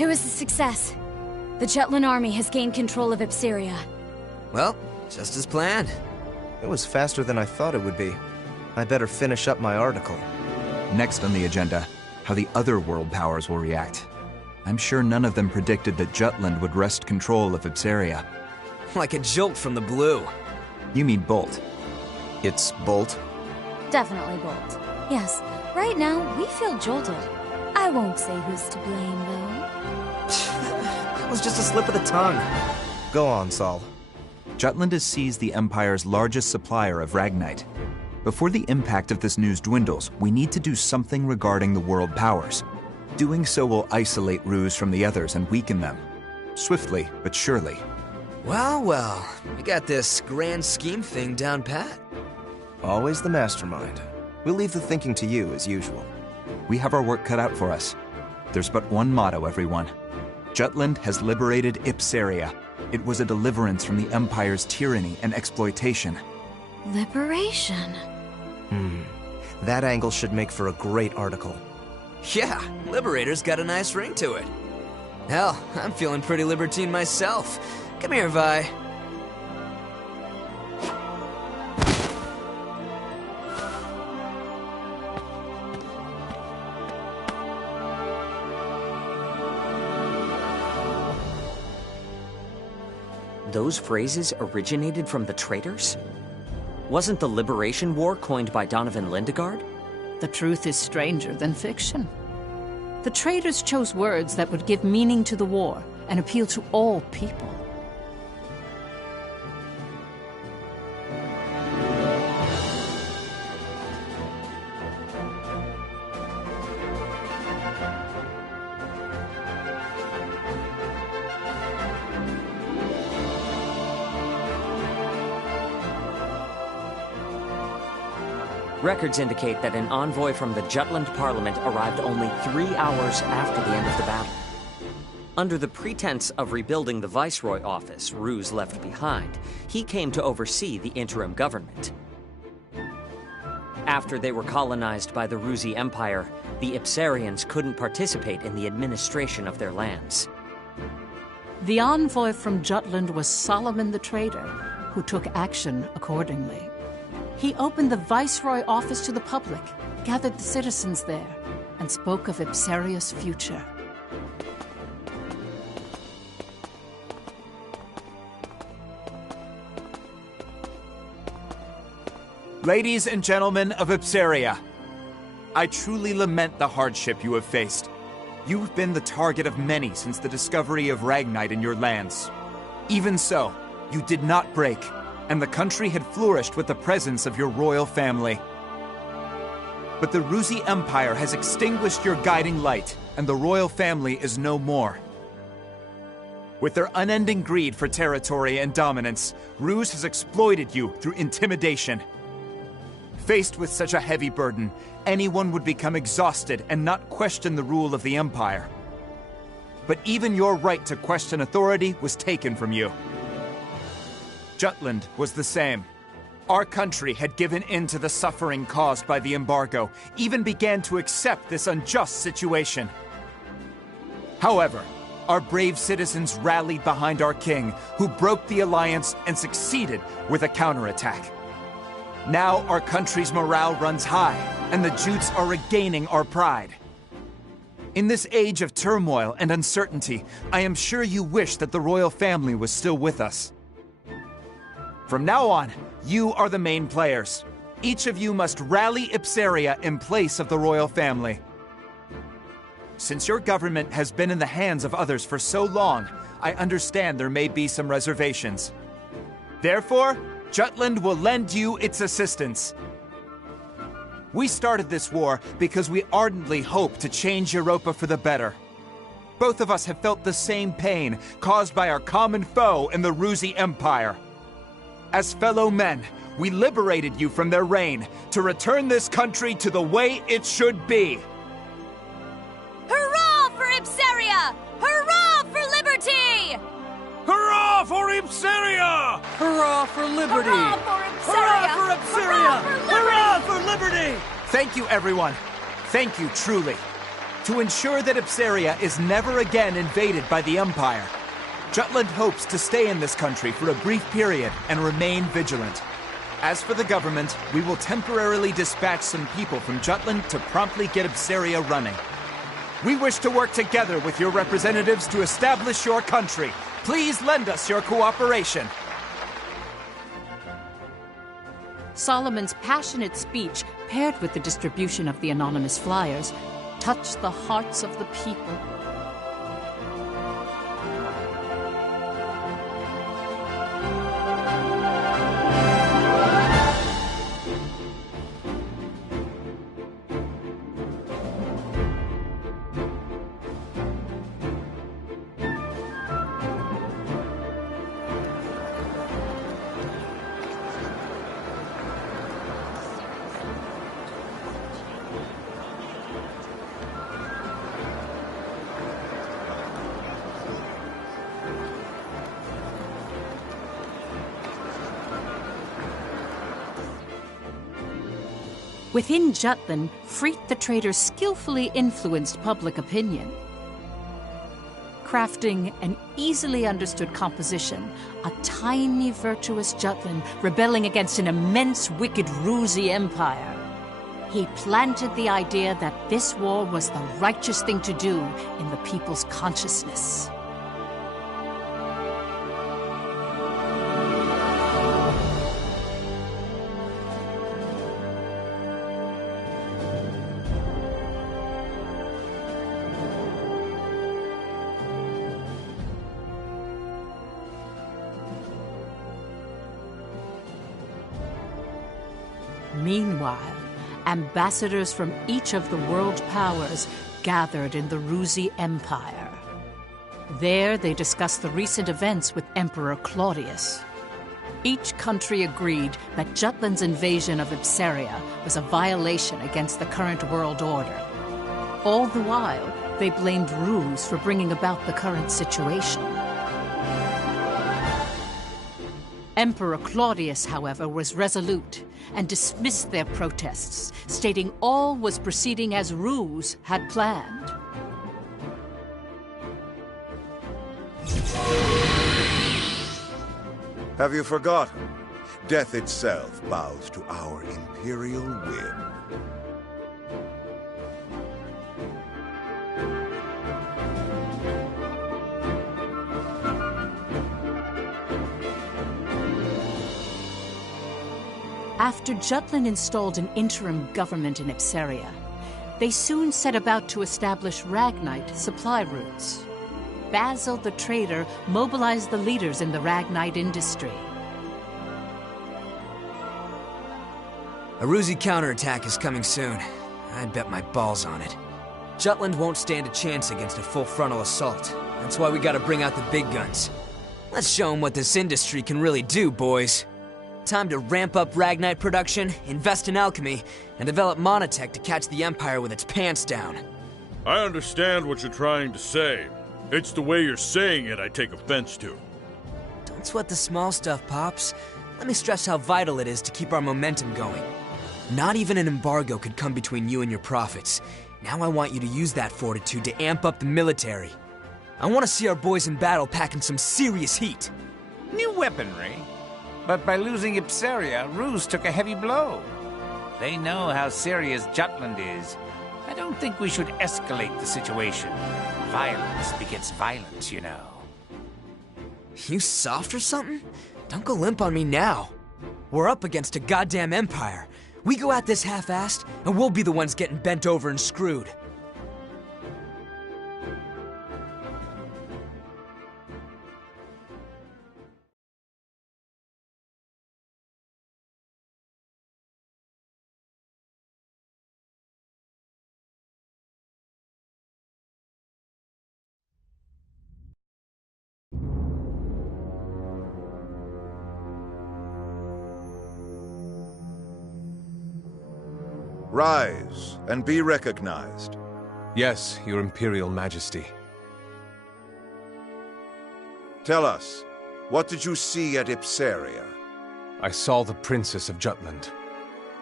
It was a success. The Jutland army has gained control of Ipseria. Well, just as planned. It was faster than I thought it would be. I better finish up my article. Next on the agenda, how the other world powers will react. I'm sure none of them predicted that Jutland would wrest control of Ipseria. Like a jolt from the blue. You mean Bolt. It's Bolt? Definitely Bolt. Yes, right now we feel jolted. I won't say who's to blame, though. That was just a slip of the tongue. Go on, Saul. Jutland has seized the Empire's largest supplier of Ragnite. Before the impact of this news dwindles, we need to do something regarding the world powers. Doing so will isolate Ruse from the others and weaken them. Swiftly, but surely. Well, well, we got this grand scheme thing down pat. Always the mastermind. We'll leave the thinking to you, as usual. We have our work cut out for us. There's but one motto, everyone. Jutland has liberated Ipseria. It was a deliverance from the Empire's tyranny and exploitation. Liberation. That angle should make for a great article. Yeah, Liberator's got a nice ring to it. Hell, I'm feeling pretty libertine myself. Come here, Vi. Those phrases originated from the traitors? Wasn't the Liberation War coined by Donovan Lindegard? The truth is stranger than fiction. The traitors chose words that would give meaning to the war and appeal to all people. Records indicate that an envoy from the Jutland Parliament arrived only 3 hours after the end of the battle. Under the pretense of rebuilding the Viceroy office Ruse left behind, he came to oversee the interim government. After they were colonized by the Rusi Empire, the Ipsarians couldn't participate in the administration of their lands. The envoy from Jutland was Solomon the Trader, who took action accordingly. He opened the Viceroy office to the public, gathered the citizens there, and spoke of Ipseria's future. Ladies and gentlemen of Ipseria, I truly lament the hardship you have faced. You've been the target of many since the discovery of Ragnite in your lands. Even so, you did not break, and the country had flourished with the presence of your royal family. But the Rusi Empire has extinguished your guiding light, and the royal family is no more. With their unending greed for territory and dominance, Ruse has exploited you through intimidation. Faced with such a heavy burden, anyone would become exhausted and not question the rule of the Empire. But even your right to question authority was taken from you. Jutland was the same. Our country had given in to the suffering caused by the embargo, even began to accept this unjust situation. However, our brave citizens rallied behind our king, who broke the alliance and succeeded with a counterattack. Now our country's morale runs high, and the Jutes are regaining our pride. In this age of turmoil and uncertainty, I am sure you wish that the royal family was still with us. From now on, you are the main players. Each of you must rally Ipseria in place of the royal family. Since your government has been in the hands of others for so long, I understand there may be some reservations. Therefore, Jutland will lend you its assistance. We started this war because we ardently hope to change Europa for the better. Both of us have felt the same pain caused by our common foe in the Rusi Empire. As fellow men, we liberated you from their reign to return this country to the way it should be. Hurrah for Ipseria! Hurrah for liberty! Hurrah for Ipseria! Hurrah for liberty! Hurrah for Ipseria! Hurrah for Ipseria! Hurrah for liberty! Thank you, everyone. Thank you, truly. To ensure that Ipsaria is never again invaded by the Empire, Jutland hopes to stay in this country for a brief period and remain vigilant. As for the government, we will temporarily dispatch some people from Jutland to promptly get Ipsaria running. We wish to work together with your representatives to establish your country. Please lend us your cooperation. Solomon's passionate speech, paired with the distribution of the anonymous flyers, touched the hearts of the people. Within Jutland, Freet the Trader skillfully influenced public opinion, crafting an easily understood composition, a tiny virtuous Jutland rebelling against an immense wicked Ruzi empire. He planted the idea that this war was the righteous thing to do in the people's consciousness. Meanwhile, ambassadors from each of the world powers gathered in the Ruzi Empire. There, they discussed the recent events with Emperor Claudius. Each country agreed that Jutland's invasion of Ipsaria was a violation against the current world order. All the while, they blamed Ruse for bringing about the current situation. Emperor Claudius, however, was resolute and dismissed their protests, stating all was proceeding as Ruse had planned. Have you forgotten? Death itself bows to our imperial whim. After Jutland installed an interim government in Ipsaria, they soon set about to establish Ragnite supply routes. Basil the Trader mobilized the leaders in the Ragnite industry. A Ruzi counterattack is coming soon. I'd bet my balls on it. Jutland won't stand a chance against a full frontal assault. That's why we gotta bring out the big guns. Let's show them what this industry can really do, boys. Time to ramp up Ragnite production, invest in alchemy, and develop monotech to catch the Empire with its pants down. I understand what you're trying to say. It's the way you're saying it I take offense to. Don't sweat the small stuff, Pops. Let me stress how vital it is to keep our momentum going. Not even an embargo could come between you and your profits. Now I want you to use that fortitude to amp up the military. I want to see our boys in battle packing some serious heat. New weaponry? But by losing Ipsaria, Ruse took a heavy blow. They know how serious Jutland is. I don't think we should escalate the situation. Violence begets violence, you know. You soft or something? Don't go limp on me now. We're up against a goddamn empire. We go at this half-assed, and we'll be the ones getting bent over and screwed. Rise and be recognized. Yes, Your Imperial Majesty. Tell us, what did you see at Ipsaria? I saw the Princess of Jutland.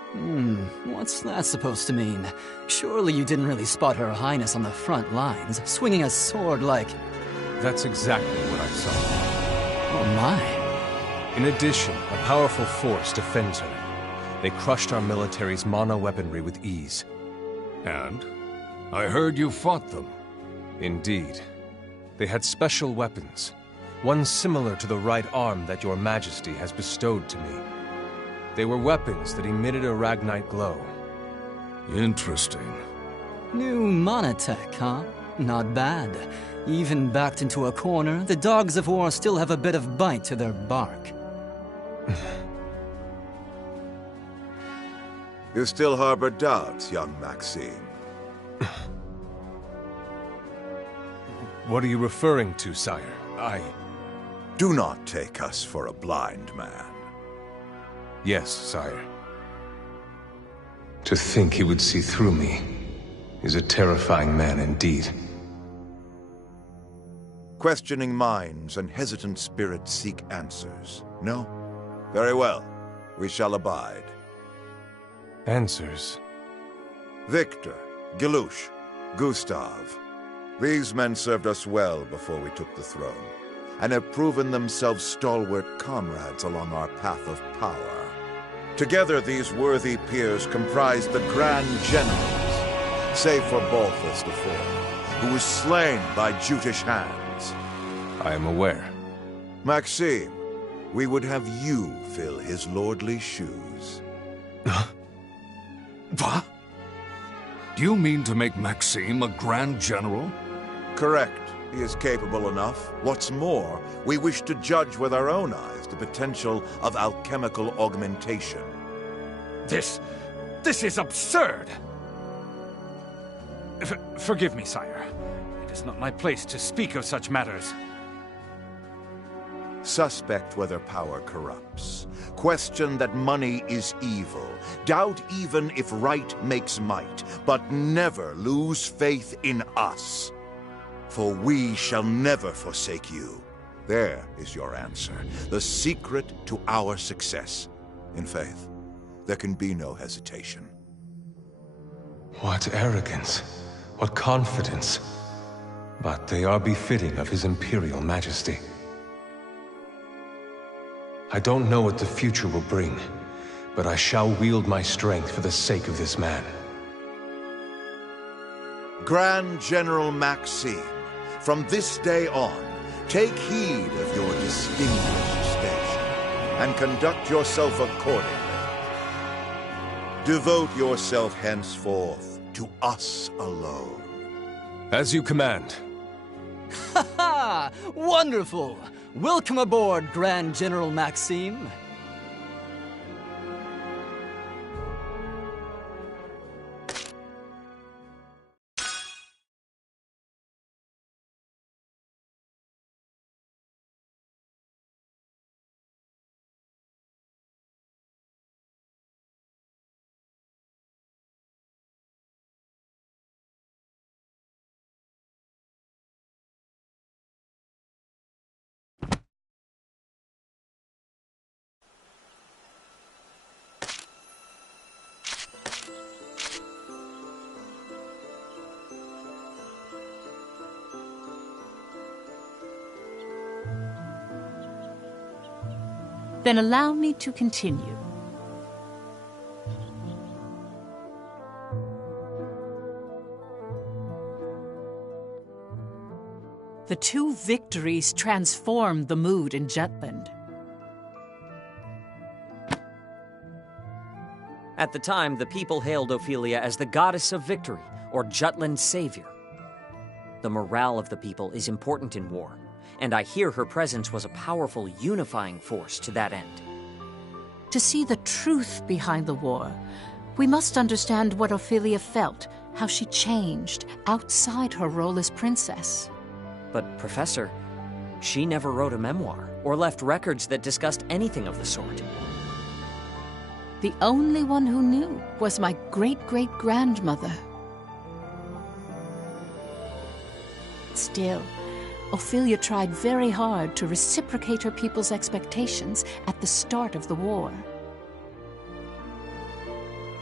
What's that supposed to mean? Surely you didn't really spot Her Highness on the front lines, swinging a sword like... That's exactly what I saw. Oh my. In addition, a powerful force defends her. They crushed our military's mono-weaponry with ease. And? I heard you fought them. Indeed. They had special weapons, one similar to the right arm that your majesty has bestowed to me. They were weapons that emitted a Ragnite glow. Interesting. New monotech, huh? Not bad. Even backed into a corner, the dogs of war still have a bit of bite to their bark. You still harbor doubts, young Maxime. What are you referring to, sire? Do not take us for a blind man. Yes, sire. To think he would see through me is a terrifying man indeed. Questioning minds and hesitant spirits seek answers. No? Very well. We shall abide. Answers? Victor, Gilouche, Gustav. These men served us well before we took the throne, and have proven themselves stalwart comrades along our path of power. Together, these worthy peers comprise the Grand Generals, save for Balthus IV, who was slain by Jutish hands. I am aware. Maxime, we would have you fill his lordly shoes. What? Do you mean to make Maxime a Grand General? Correct. He is capable enough. What's more, we wish to judge with our own eyes the potential of alchemical augmentation. This is absurd! Forgive me, sire. It is not my place to speak of such matters. Suspect whether power corrupts. Question that money is evil. Doubt even if right makes might. But never lose faith in us. For we shall never forsake you. There is your answer. The secret to our success. In faith, there can be no hesitation. What arrogance. What confidence. But they are befitting of His Imperial Majesty. I don't know what the future will bring, but I shall wield my strength for the sake of this man. Grand General Maxime, from this day on, take heed of your distinguished station, and conduct yourself accordingly. Devote yourself henceforth to us alone. As you command. Ha ha! Wonderful! Welcome aboard, Grand General Maxime. Then allow me to continue. The two victories transformed the mood in Jutland. At the time, the people hailed Ophelia as the goddess of victory, or Jutland's savior. The morale of the people is important in war, and I hear her presence was a powerful unifying force to that end. To see the truth behind the war, we must understand what Ophelia felt, how she changed outside her role as princess. But, Professor, she never wrote a memoir or left records that discussed anything of the sort. The only one who knew was my great-great-grandmother. Still, Ophelia tried very hard to reciprocate her people's expectations at the start of the war.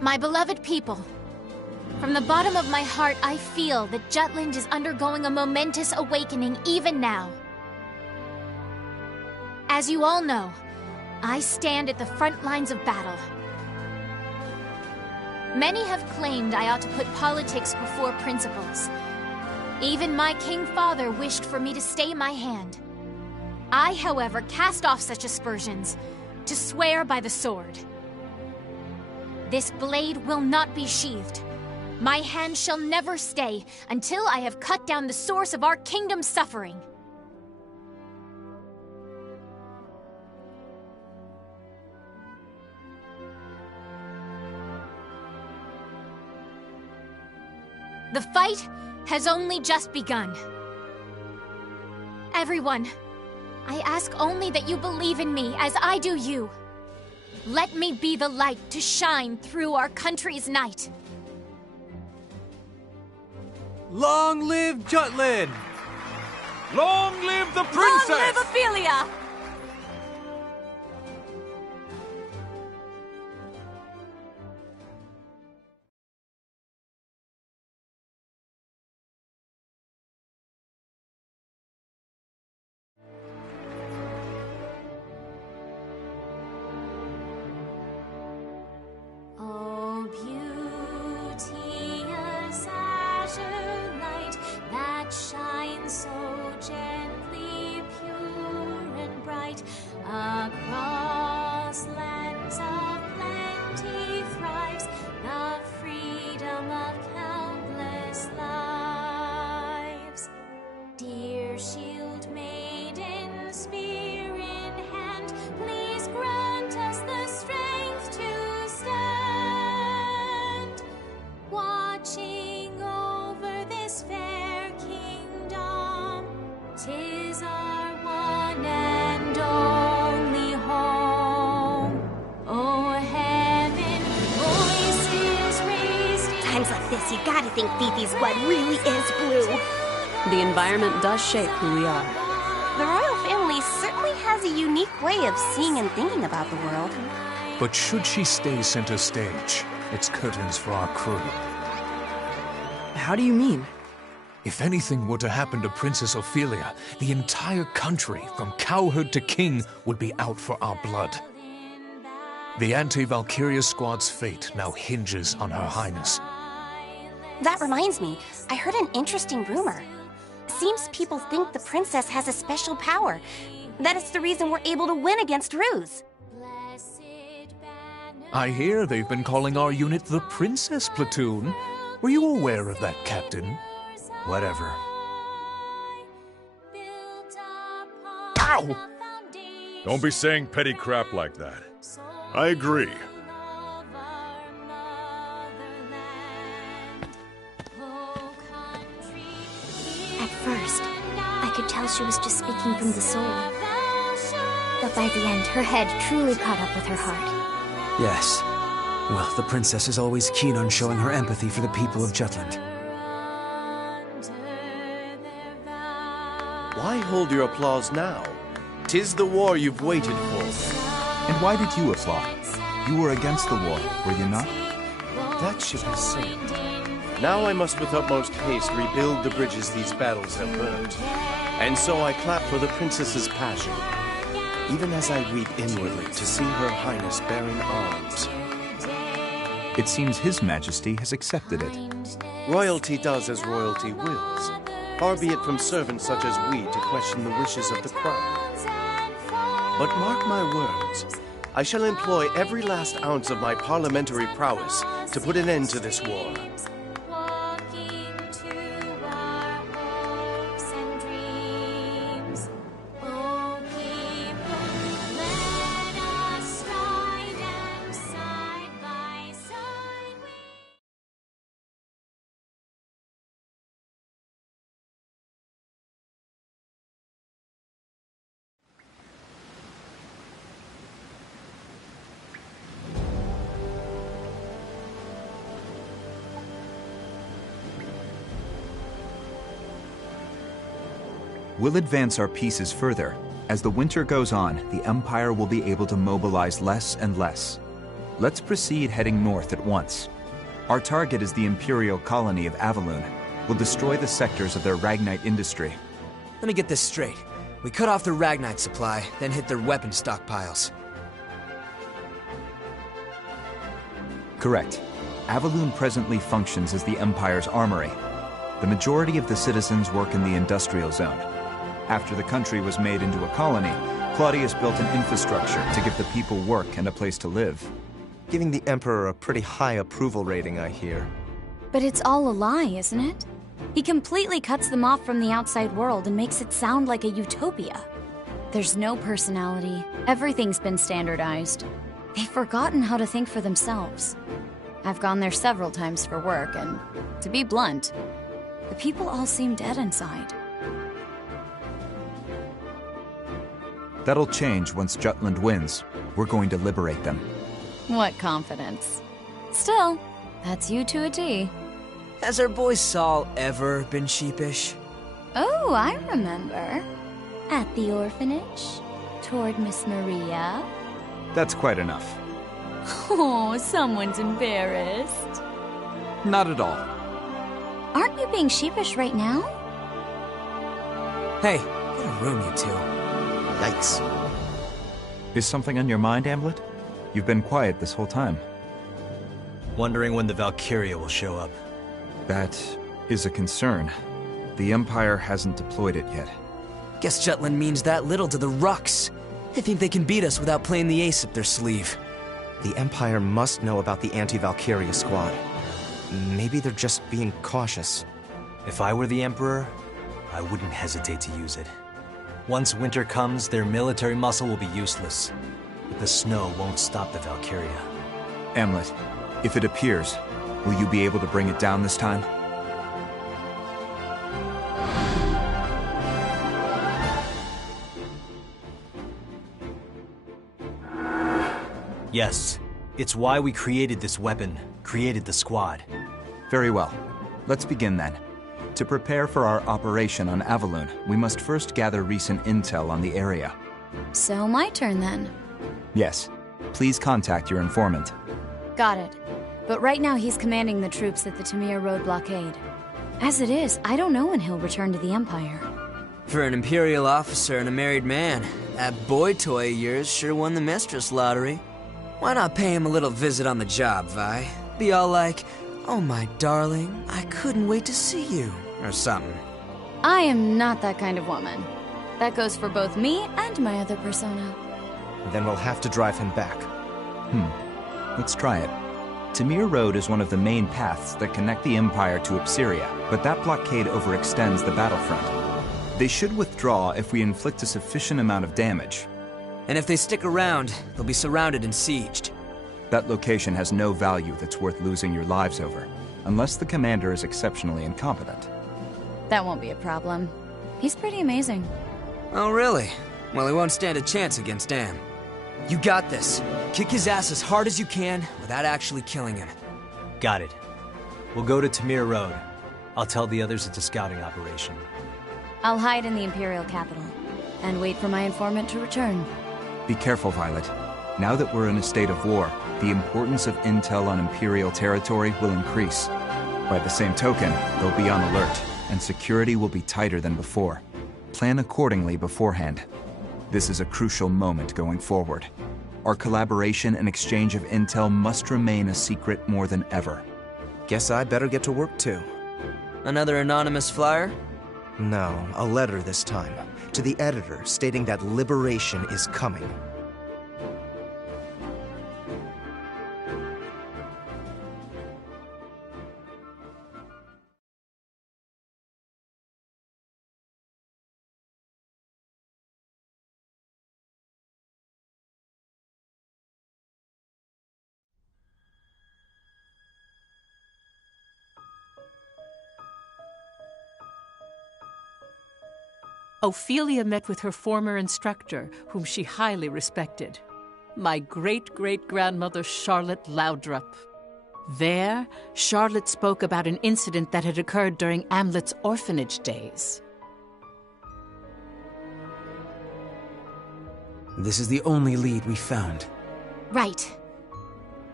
My beloved people, from the bottom of my heart, I feel that Jutland is undergoing a momentous awakening even now. As you all know, I stand at the front lines of battle. Many have claimed I ought to put politics before principles. Even my king father wished for me to stay my hand. I, however, cast off such aspersions to swear by the sword. This blade will not be sheathed. My hand shall never stay until I have cut down the source of our kingdom's suffering. The fight has only just begun. Everyone, I ask only that you believe in me as I do you. Let me be the light to shine through our country's night. Long live Jutland! Long live the princess! Long live Ophelia! Oh, beauteous azure light that shines so gently, pure and bright, across lands of plenty thrives the freedom of countless lives. Dear shield maiden, spear in hand, please grant us the strength to stand, watching over this fair kingdom. 'Tis our one and only home. Oh, heaven, voices raised in Times like this, you gotta think Fifi's blood really is blue. The environment does shape who we are. The royal family certainly has a unique way of seeing and thinking about the world. But should she stay center stage, it's curtains for our crew. How do you mean? If anything were to happen to Princess Ophelia, the entire country, from cowherd to king, would be out for our blood. The anti-Valkyria squad's fate now hinges on Her Highness. That reminds me, I heard an interesting rumor. Seems people think the princess has a special power. That it's the reason we're able to win against Ruse. I hear they've been calling our unit the Princess Platoon. Were you aware of that, Captain? Whatever. Ow! Don't be saying petty crap like that. I agree. At first, I could tell she was just speaking from the soul. But by the end, her head truly caught up with her heart. Yes. Well, the princess is always keen on showing her empathy for the people of Jutland. Why hold your applause now? 'Tis the war you've waited for. And why did you applaud? You were against the war, were you not? That ship has sailed. Now I must with utmost haste rebuild the bridges these battles have burnt. And so I clap for the princess's passion, even as I weep inwardly to see Her Highness bearing arms. It seems His Majesty has accepted it. Royalty does as royalty wills. Far be it from servants such as we to question the wishes of the crown. But mark my words, I shall employ every last ounce of my parliamentary prowess to put an end to this war. We'll advance our pieces further. As the winter goes on, the Empire will be able to mobilize less and less. Let's proceed heading north at once. Our target is the Imperial colony of Avaloon. We'll destroy the sectors of their Ragnite industry. Let me get this straight. We cut off their Ragnite supply, then hit their weapon stockpiles. Correct. Avaloon presently functions as the Empire's armory. The majority of the citizens work in the industrial zone. After the country was made into a colony, Claudius built an infrastructure to give the people work and a place to live. Giving the Emperor a pretty high approval rating, I hear. But it's all a lie, isn't it? He completely cuts them off from the outside world and makes it sound like a utopia. There's no personality. Everything's been standardized. They've forgotten how to think for themselves. I've gone there several times for work, and to be blunt, the people all seem dead inside. That'll change once Jutland wins. We're going to liberate them. What confidence. Still, that's you to a T. Has our boy Saul ever been sheepish? Oh, I remember. At the orphanage? Toward Miss Maria? That's quite enough. Oh, someone's embarrassed. Not at all. Aren't you being sheepish right now? Hey, get a room, you two. Yikes. Is something on your mind, Amleth? You've been quiet this whole time. Wondering when the Valkyria will show up. That is a concern. The Empire hasn't deployed it yet. Guess Jutland means that little to the Rucks. They think they can beat us without playing the ace up their sleeve. The Empire must know about the anti-Valkyria squad. Maybe they're just being cautious. If I were the Emperor, I wouldn't hesitate to use it. Once winter comes, their military muscle will be useless. But the snow won't stop the Valkyria. Amleth, if it appears, will you be able to bring it down this time? Yes. It's why we created this weapon, created the squad. Very well. Let's begin then. To prepare for our operation on Avaloon, we must first gather recent intel on the area. So my turn then. Yes. Please contact your informant. Got it. But right now he's commanding the troops at the Tamir Road blockade. As it is, I don't know when he'll return to the Empire. For an Imperial officer and a married man, that boy toy of yours sure won the mistress lottery. Why not pay him a little visit on the job, Vi? Be all like, "Oh my darling, I couldn't wait to see you," or something. I am not that kind of woman. That goes for both me and my other persona. Then we'll have to drive him back. Let's try it. Tamir Road is one of the main paths that connect the Empire to Upsiria, but that blockade overextends the battlefront. They should withdraw if we inflict a sufficient amount of damage. And if they stick around, they'll be surrounded and sieged. That location has no value that's worth losing your lives over, unless the commander is exceptionally incompetent. That won't be a problem. He's pretty amazing. Oh, really? Well, he won't stand a chance against Am. You got this. Kick his ass as hard as you can without actually killing him. Got it. We'll go to Tamir Road. I'll tell the others it's a scouting operation. I'll hide in the Imperial capital and wait for my informant to return. Be careful, Violet. Now that we're in a state of war, the importance of intel on Imperial territory will increase. By the same token, they'll be on alert, and security will be tighter than before. Plan accordingly beforehand. This is a crucial moment going forward. Our collaboration and exchange of intel must remain a secret more than ever. Guess I better get to work too. Another anonymous flyer? No, a letter this time. To the editor stating that liberation is coming. Ophelia met with her former instructor, whom she highly respected, my great-great-grandmother Charlotte Laudrup. There, Charlotte spoke about an incident that had occurred during Amleth's orphanage days. This is the only lead we found. Right.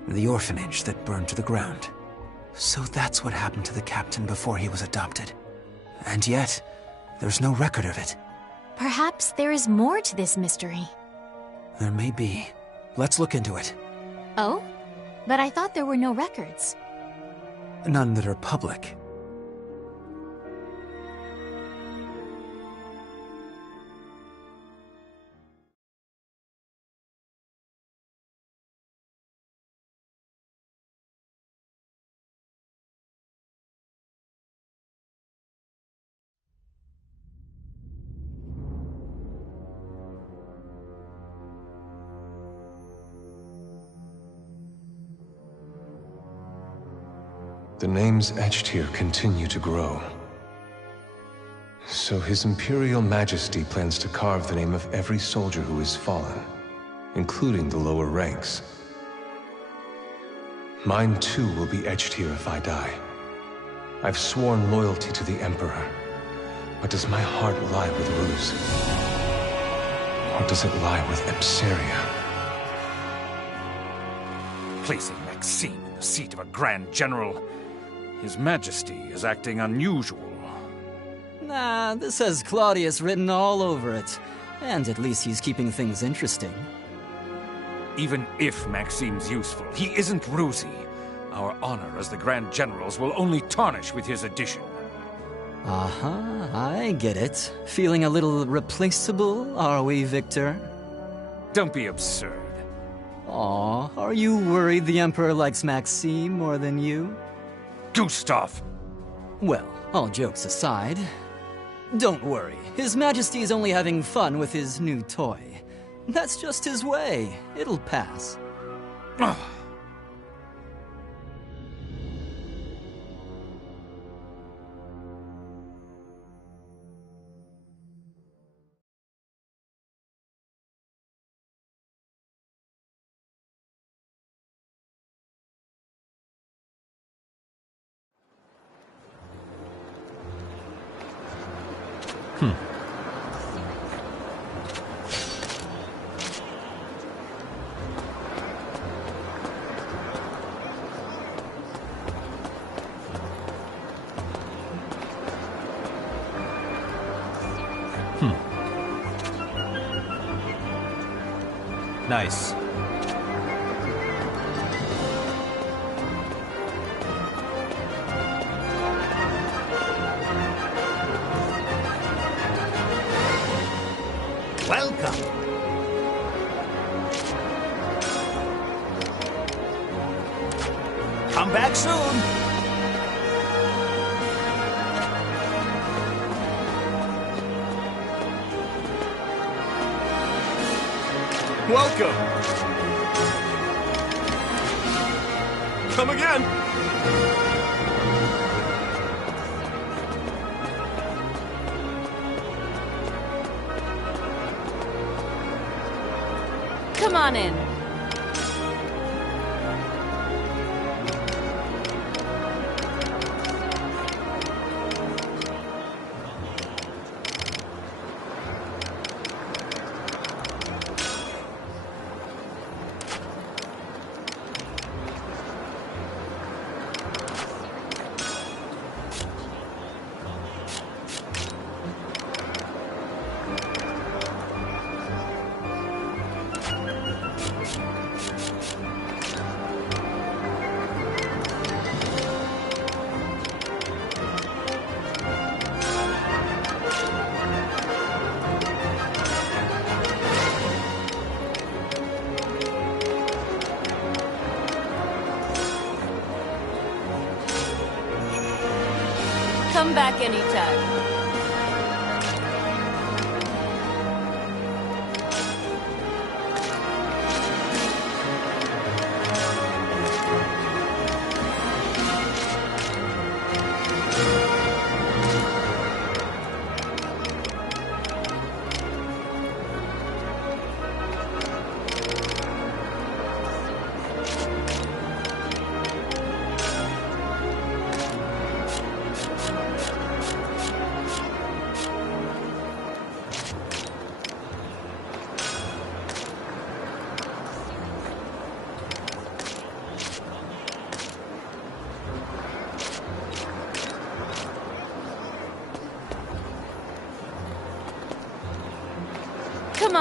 The orphanage that burned to the ground. So that's what happened to the captain before he was adopted. And yet, there's no record of it. Perhaps there is more to this mystery. There may be. Let's look into it. Oh? But I thought there were no records. None that are public. The names etched here continue to grow. So His Imperial Majesty plans to carve the name of every soldier who has fallen, including the lower ranks. Mine too will be etched here if I die. I've sworn loyalty to the Emperor, but does my heart lie with Ruse? Or does it lie with Epseria? Placing Maxime in the seat of a Grand General, His Majesty is acting unusual. Nah, this has Claudius written all over it. And at least he's keeping things interesting. Even if Maxime's useful, he isn't Ruzi. Our honor as the Grand Generals will only tarnish with his addition. Uh-huh, I get it. Feeling a little replaceable, are we, Victor? Don't be absurd. Aw, are you worried the Emperor likes Maxime more than you? Gustav! Well, all jokes aside, don't worry. His Majesty is only having fun with his new toy. That's just his way. It'll pass. Nice. Welcome. Come back soon. Welcome! Come again! Come on in. Come back anytime.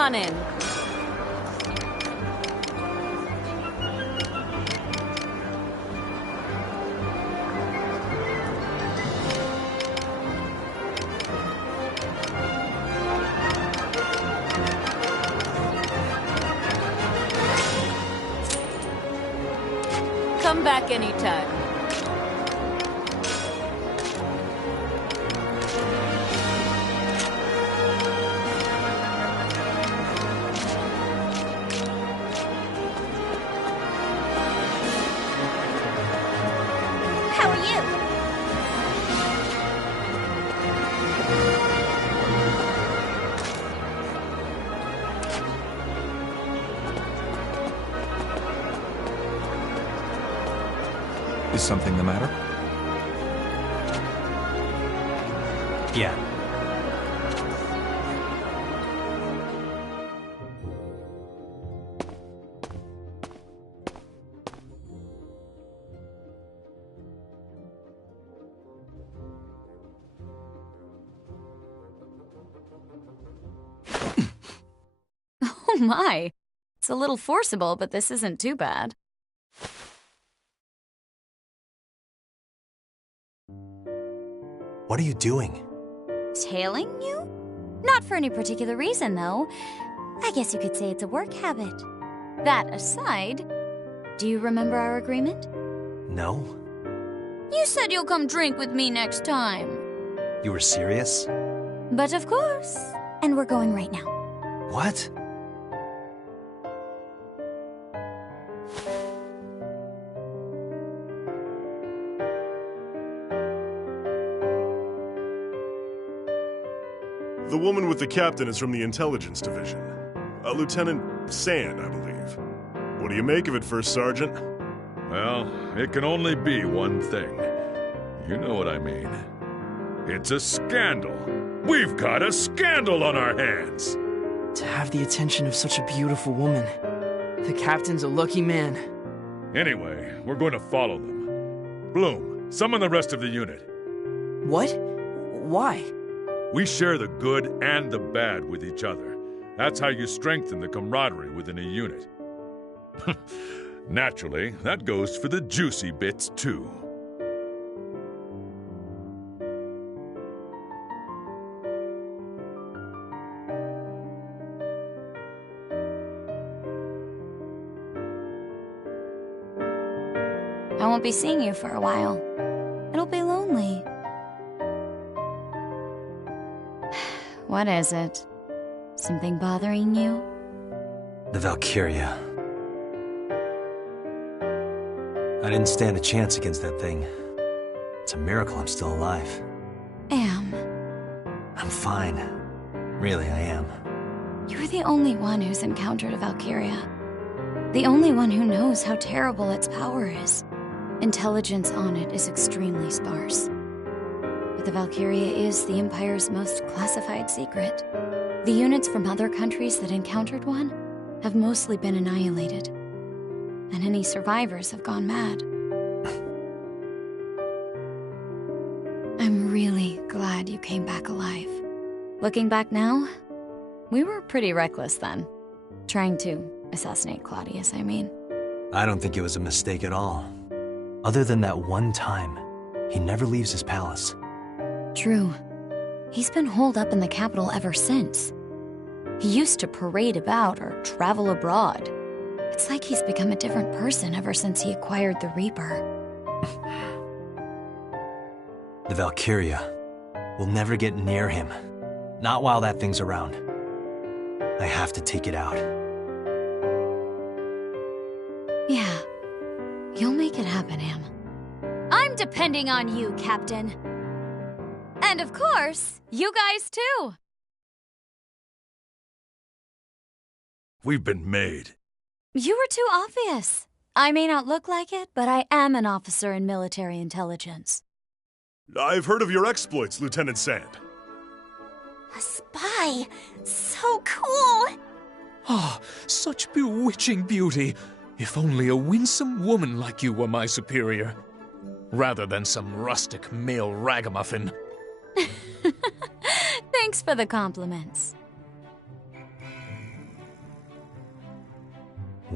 on in. Come back anytime. How are you? Is something the matter? Yeah. Oh my. It's a little forcible, but this isn't too bad. What are you doing? Tailing you? Not for any particular reason, though. I guess you could say it's a work habit. That aside, do you remember our agreement? No? You said you'll come drink with me next time. You were serious? But of course. And we're going right now. What? The woman with the captain is from the intelligence division. Lieutenant Sand, I believe. What do you make of it, First Sergeant? Well, it can only be one thing. You know what I mean. It's a scandal. We've got a scandal on our hands. To have the attention of such a beautiful woman. The captain's a lucky man. Anyway, we're going to follow them. Bloom, summon the rest of the unit. What? Why? We share the good and the bad with each other. That's how you strengthen the camaraderie within a unit. Naturally, that goes for the juicy bits, too. I won't be seeing you for a while. It'll be lonely. What is it? Something bothering you? The Valkyria. I didn't stand a chance against that thing. It's a miracle I'm still alive. Am. I'm fine. Really, I am. You're the only one who's encountered a Valkyria. The only one who knows how terrible its power is. Intelligence on it is extremely sparse. But the Valkyria is the Empire's most classified secret. The units from other countries that encountered one have mostly been annihilated. And any survivors have gone mad. I'm really glad you came back alive. Looking back now, we were pretty reckless then. Trying to assassinate Claudius, I mean. I don't think it was a mistake at all. Other than that one time, he never leaves his palace. True. He's been holed up in the capital ever since. He used to parade about or travel abroad. It's like he's become a different person ever since he acquired the Reaper. The Valkyria will never get near him. Not while that thing's around. I have to take it out. Yeah. You'll make it happen, Am. I'm depending on you, Captain. And of course, you guys too. We've been made. You were too obvious. I may not look like it, but I am an officer in military intelligence. I've heard of your exploits, Lieutenant Sand. A spy! So cool! Ah, such bewitching beauty. If only a winsome woman like you were my superior. Rather than some rustic male ragamuffin. Thanks for the compliments.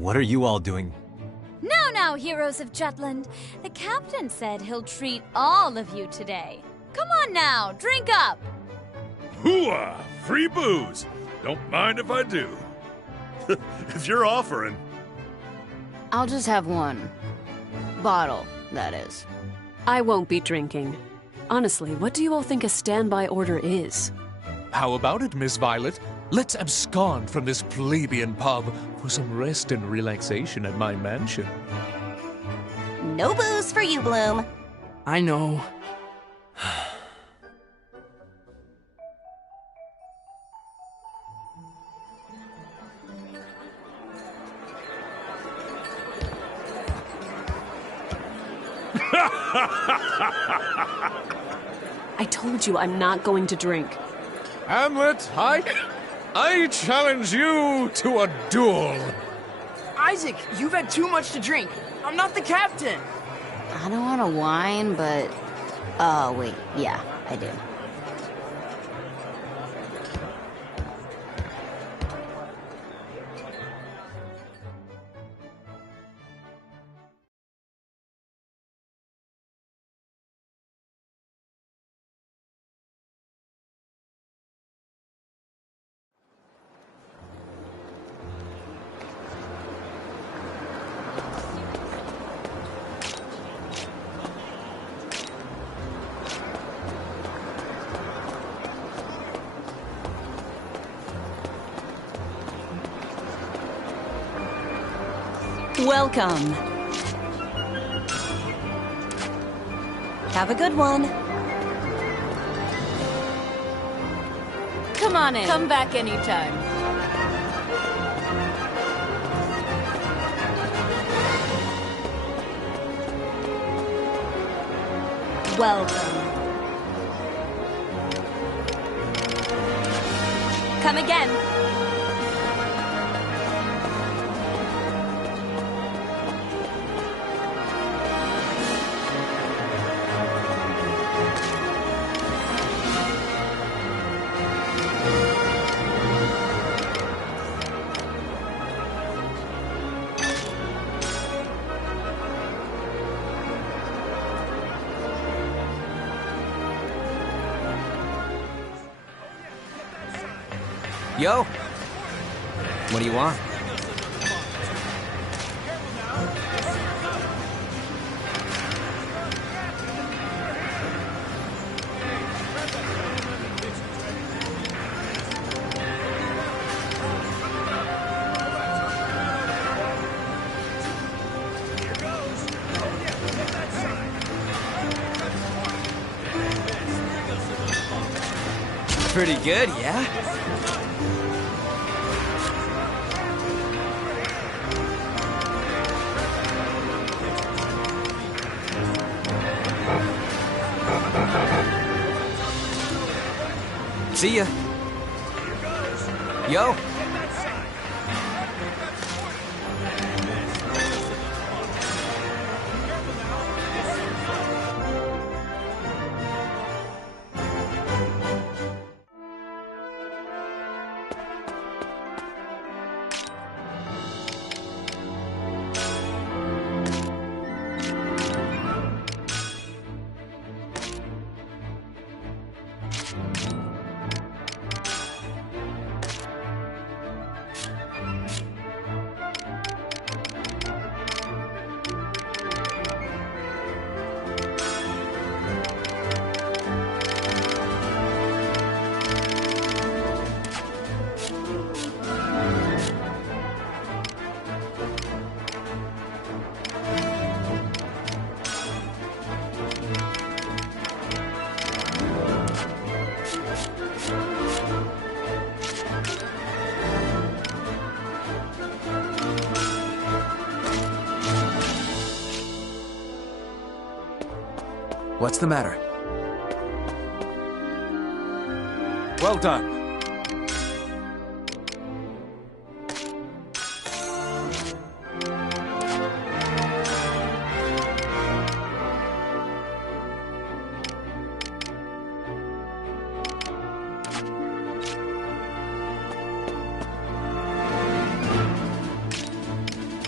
What are you all doing? Now, heroes of Jutland. The captain said he'll treat all of you today. Come on now, drink up! Hooah! Free booze! Don't mind if I do. If you're offering. I'll just have one. Bottle, that is. I won't be drinking. Honestly, what do you all think a standby order is? How about it, Miss Violet? Let's abscond from this plebeian pub for some rest and relaxation at my mansion. No booze for you, Bloom. I know. I told you I'm not going to drink. Amleth, I challenge you to a duel. Isaac, you've had too much to drink. I'm not the captain. I don't want to whine, but... Oh, wait. Yeah, I do. Welcome. Have a good one. Come on in. Come back anytime. Welcome. Come again. Yo! What do you want? Pretty good, yeah? See ya. Yo. What's the matter? Well done.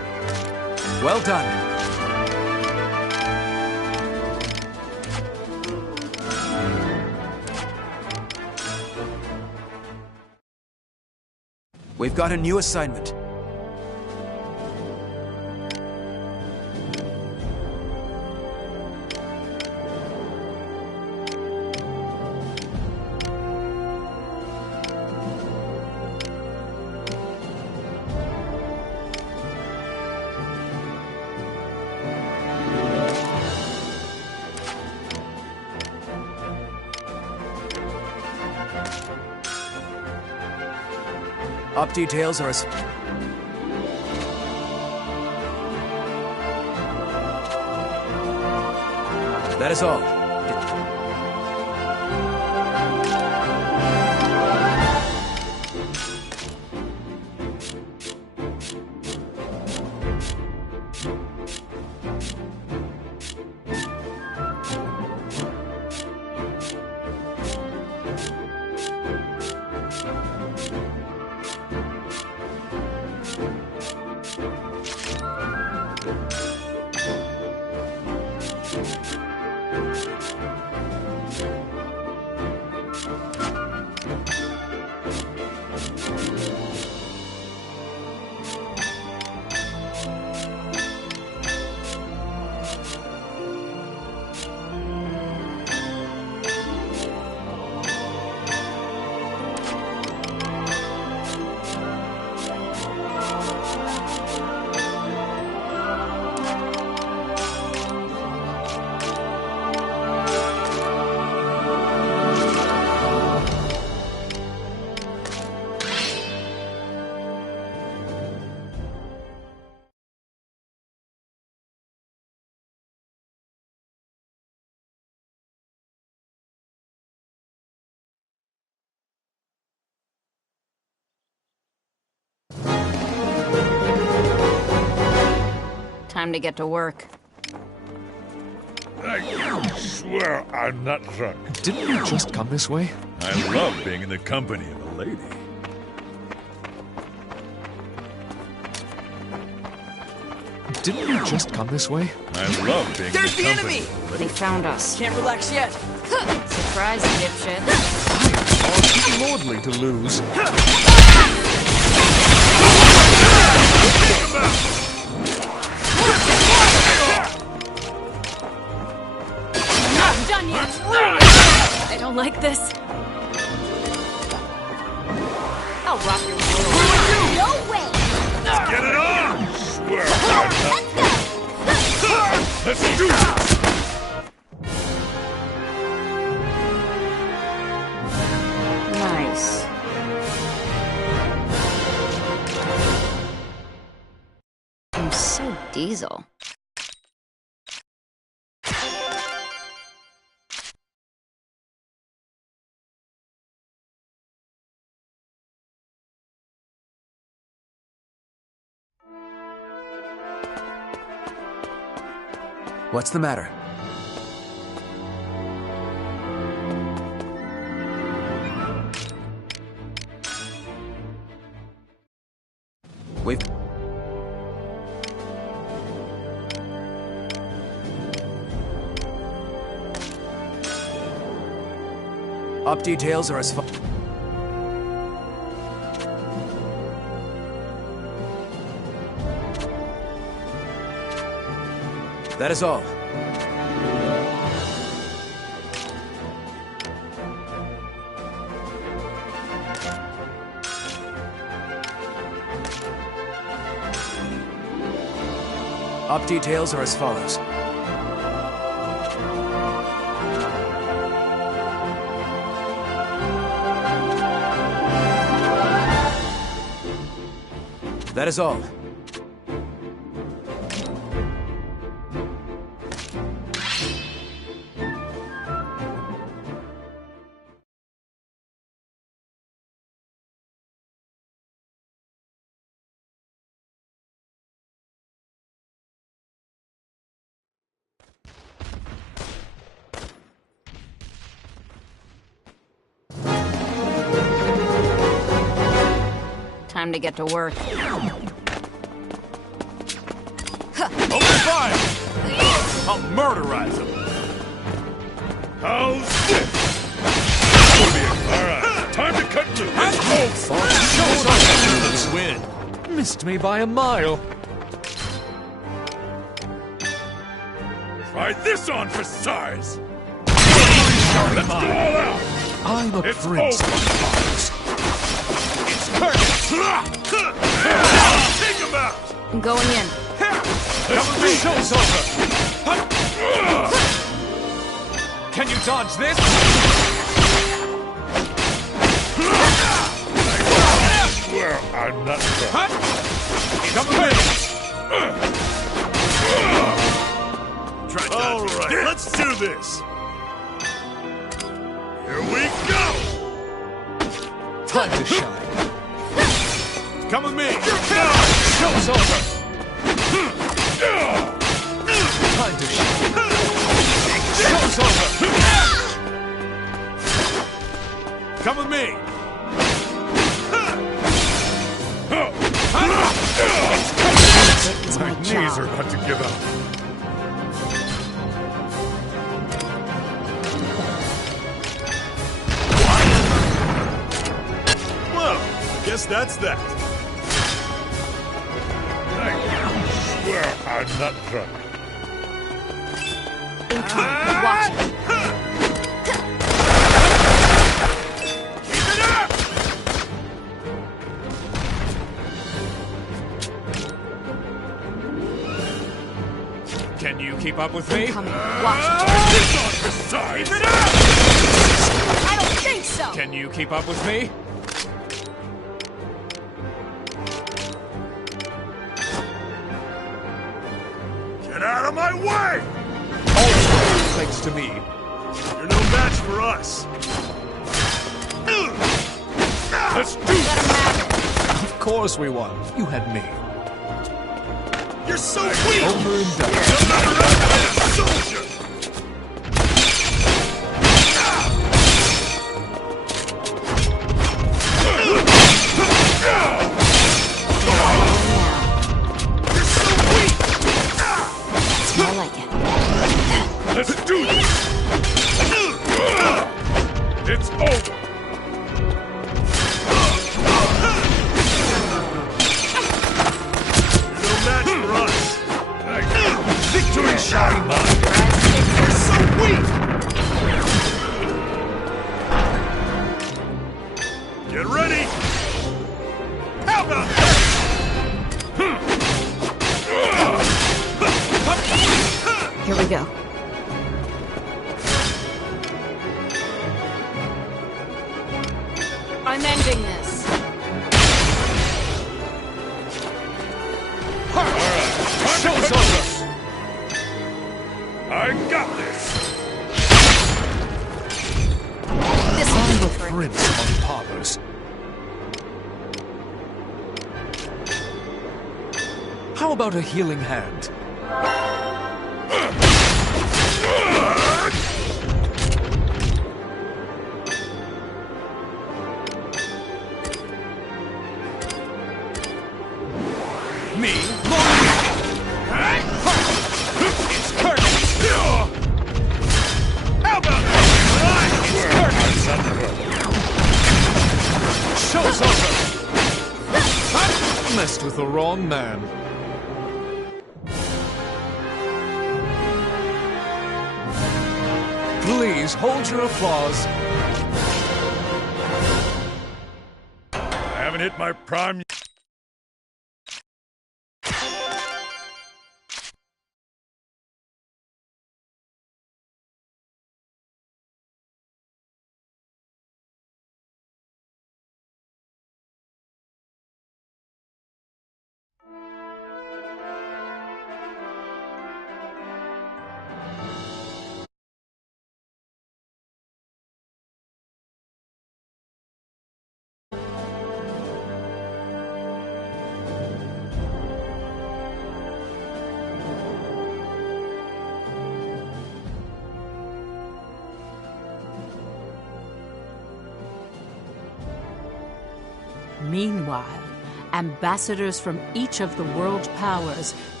Well done. We've got a new assignment. Op details are as... That is all. Time to get to work. I swear I'm not drunk. Didn't you just come this way? I love being in the company of a lady. Didn't you just come this way? I love being There's in the the company enemy! of a lady. They found us. Can't relax yet. Surprise, dipshit. Too lordly to lose. Not done yet! I don't like this. I'll rock your world. No way! Let's get it on! Swear Let's do this! Nice. I'm so diesel. What's the matter? We've... Op details are as far... That is all. Op details are as follows. That is all. Time to get to work. Open fire! I'll murderize him! How's this? Alright, time to cut loose. Let's win. Missed me by a mile. Try this on for size. Let's go all out. I'm a prince of Mars. It's curtains! Take him out! I'm going in. The show's over! Can you dodge this? Well, I'm not sure. Come with All right, let's do this. Here we go. Time to shine. Come with me! Show's over! Time to shine. Show's over! Come with me! My knees are about to give up. Well, guess that's that. I swear I'm not drunk. Watch it. Keep it up! Can you keep up with me? Coming. Watch it. This on for size. Keep it up! I don't think so! Can you keep up with me? Get out of my way! Thanks to me. You're no match for us. Let's do this. Of course we won. You had me. You're so weak! Over and done. You'll never outplay a soldier! You're so weak! That's more like it. Let's do this. It's over. You're no match for us. Victory shall be mine. You're so weak! Get ready! How about that? Here we go. I'm ending this. Show's over! I got this. This I'm will a be prince among paupers. How about a healing hand? Me? It's curtains! How about that? It's curtains! Show's over! Messed with the wrong man. Please hold your applause. I haven't hit my prime. Meanwhile, ambassadors from each of the world powers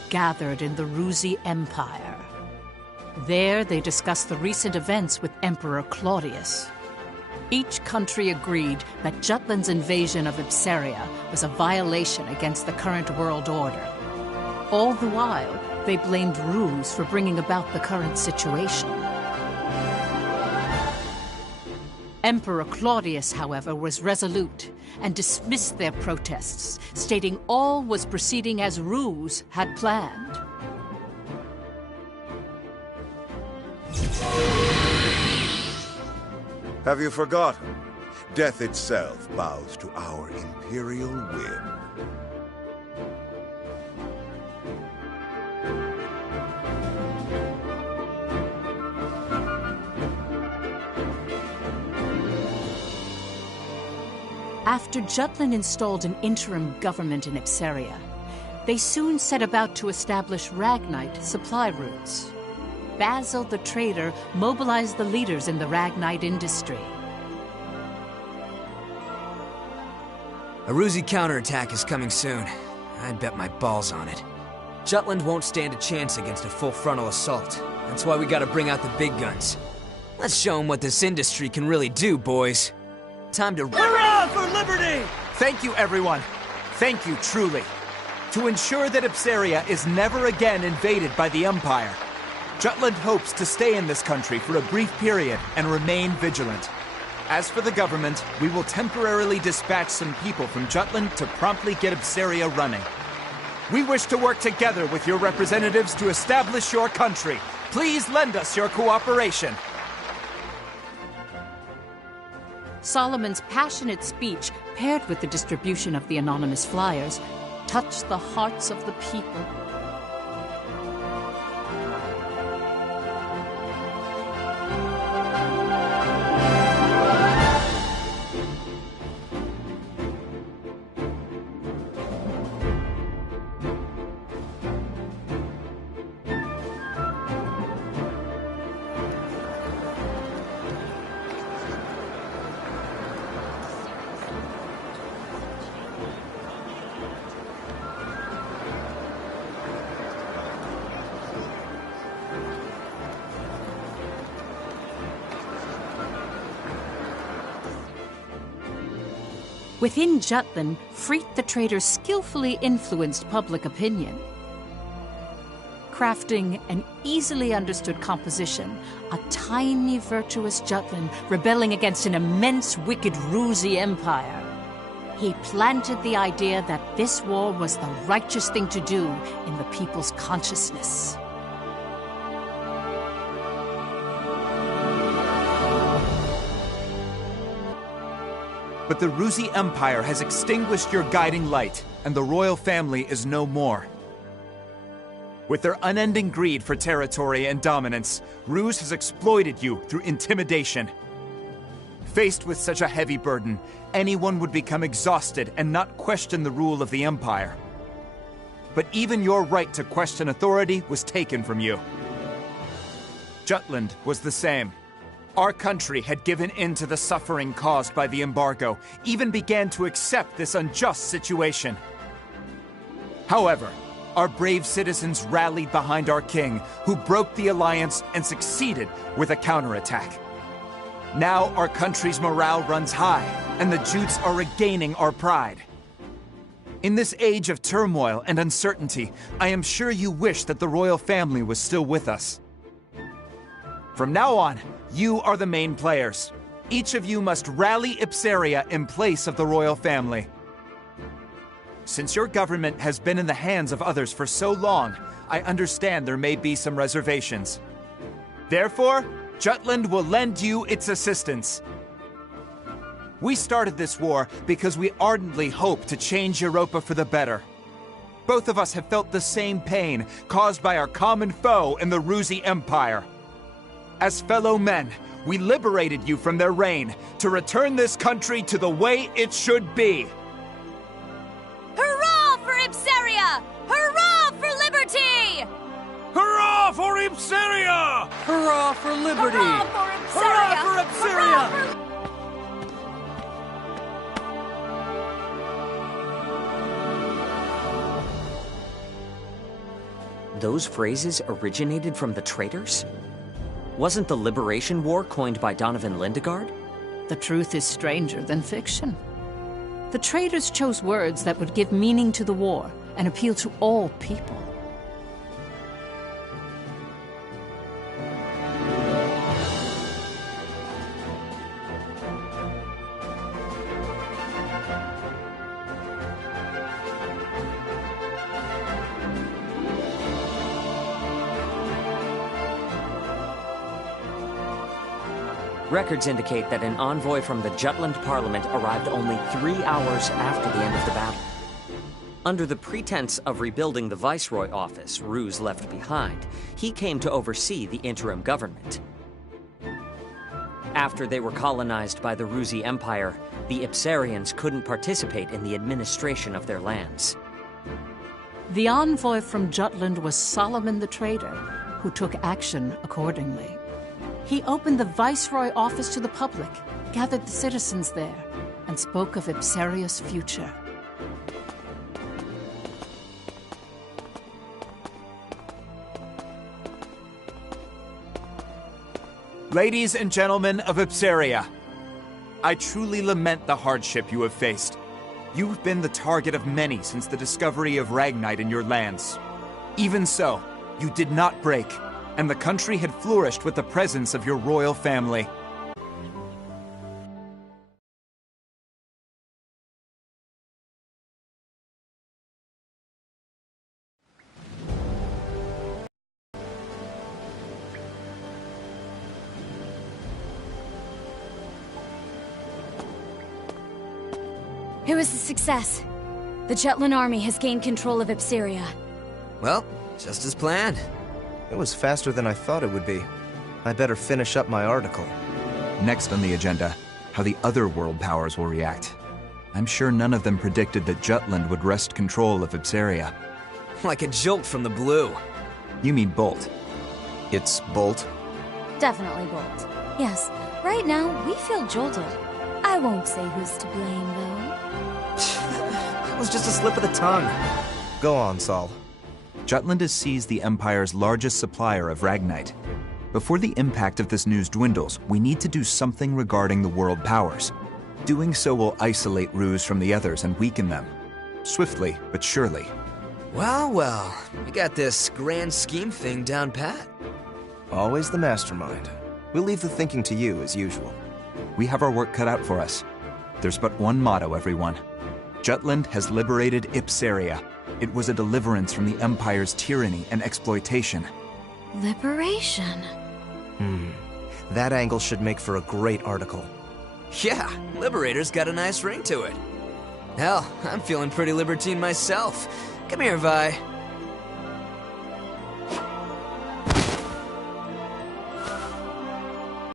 gathered in the Ruzi Empire. There, they discussed the recent events with Emperor Claudius. Each country agreed that Jutland's invasion of Ipsaria was a violation against the current world order. All the while, they blamed Ruse for bringing about the current situation. Emperor Claudius, however, was resolute and dismissed their protests, stating all was proceeding as Ruse had planned. Have you forgotten? Death itself bows to our imperial whim. After Jutland installed an interim government in Ipsaria, they soon set about to establish Ragnite supply routes. Basil the trader mobilized the leaders in the Ragnite industry. A Ruzi counterattack is coming soon. I'd bet my balls on it. Jutland won't stand a chance against a full frontal assault. That's why we gotta bring out the big guns. Let's show them what this industry can really do, boys. Time to— Hurrah for liberty! Thank you, everyone. Thank you, truly. To ensure that Ipsaria is never again invaded by the Empire, Jutland hopes to stay in this country for a brief period and remain vigilant. As for the government, we will temporarily dispatch some people from Jutland to promptly get Ipsaria running. We wish to work together with your representatives to establish your country. Please lend us your cooperation. Solomon's passionate speech, paired with the distribution of the anonymous flyers, touched the hearts of the people. Within Jutland, Frith the trader skillfully influenced public opinion. Crafting an easily understood composition, a tiny virtuous Jutland rebelling against an immense wicked Ruzi empire. He planted the idea that this war was the righteous thing to do in the people's consciousness. But the Ruzi Empire has extinguished your guiding light, and the royal family is no more. With their unending greed for territory and dominance, Ruse has exploited you through intimidation. Faced with such a heavy burden, anyone would become exhausted and not question the rule of the Empire. But even your right to question authority was taken from you. Jutland was the same. Our country had given in to the suffering caused by the embargo, even began to accept this unjust situation. However, our brave citizens rallied behind our king, who broke the alliance and succeeded with a counterattack. Now our country's morale runs high, and the Jutes are regaining our pride. In this age of turmoil and uncertainty, I am sure you wish that the royal family was still with us. From now on, you are the main players. Each of you must rally Ipsaria in place of the royal family. Since your government has been in the hands of others for so long, I understand there may be some reservations. Therefore, Jutland will lend you its assistance. We started this war because we ardently hope to change Europa for the better. Both of us have felt the same pain caused by our common foe in the Ruzi Empire. As fellow men, we liberated you from their reign to return this country to the way it should be. Hurrah for Ipsaria! Hurrah for liberty! Hurrah for Ipsaria! Hurrah for liberty! Hurrah for Ipsaria! Hurrah for Ipsaria! Hurrah for... those phrases originated from the traitors? Wasn't the Liberation War coined by Donovan Lindegard? The truth is stranger than fiction. The traitors chose words that would give meaning to the war and appeal to all people. Records indicate that an envoy from the Jutland Parliament arrived only 3 hours after the end of the battle. Under the pretense of rebuilding the Viceroy office Ruse left behind, he came to oversee the interim government. After they were colonized by the Rusi Empire, the Ipsarians couldn't participate in the administration of their lands. The envoy from Jutland was Solomon the Trader, who took action accordingly. He opened the Viceroy office to the public, gathered the citizens there, and spoke of Ipsaria's future. Ladies and gentlemen of Ipsaria, I truly lament the hardship you have faced. You've been the target of many since the discovery of Ragnite in your lands. Even so, you did not break, and the country had flourished with the presence of your royal family. It was a success. The Jutland army has gained control of Ipsaria. Well, just as planned. It was faster than I thought it would be. I better finish up my article. Next on the agenda, how the other world powers will react. I'm sure none of them predicted that Jutland would wrest control of Ipsaria. Like a jolt from the blue. You mean bolt. It's bolt? Definitely Bolt. Yes, right now we feel jolted. I won't say who's to blame, though. That was just a slip of the tongue. Go on, Saul. Jutland has seized the Empire's largest supplier of Ragnite. Before the impact of this news dwindles, we need to do something regarding the world powers. Doing so will isolate Ruse from the others and weaken them. Swiftly, but surely. Well, well, we got this grand scheme thing down pat. Always the mastermind. We'll leave the thinking to you, as usual. We have our work cut out for us. There's but one motto, everyone. Jutland has liberated Ipsaria. It was a deliverance from the Empire's tyranny and exploitation. Liberation. That angle should make for a great article. Yeah, Liberator's got a nice ring to it. Hell, I'm feeling pretty libertine myself. Come here, Vi.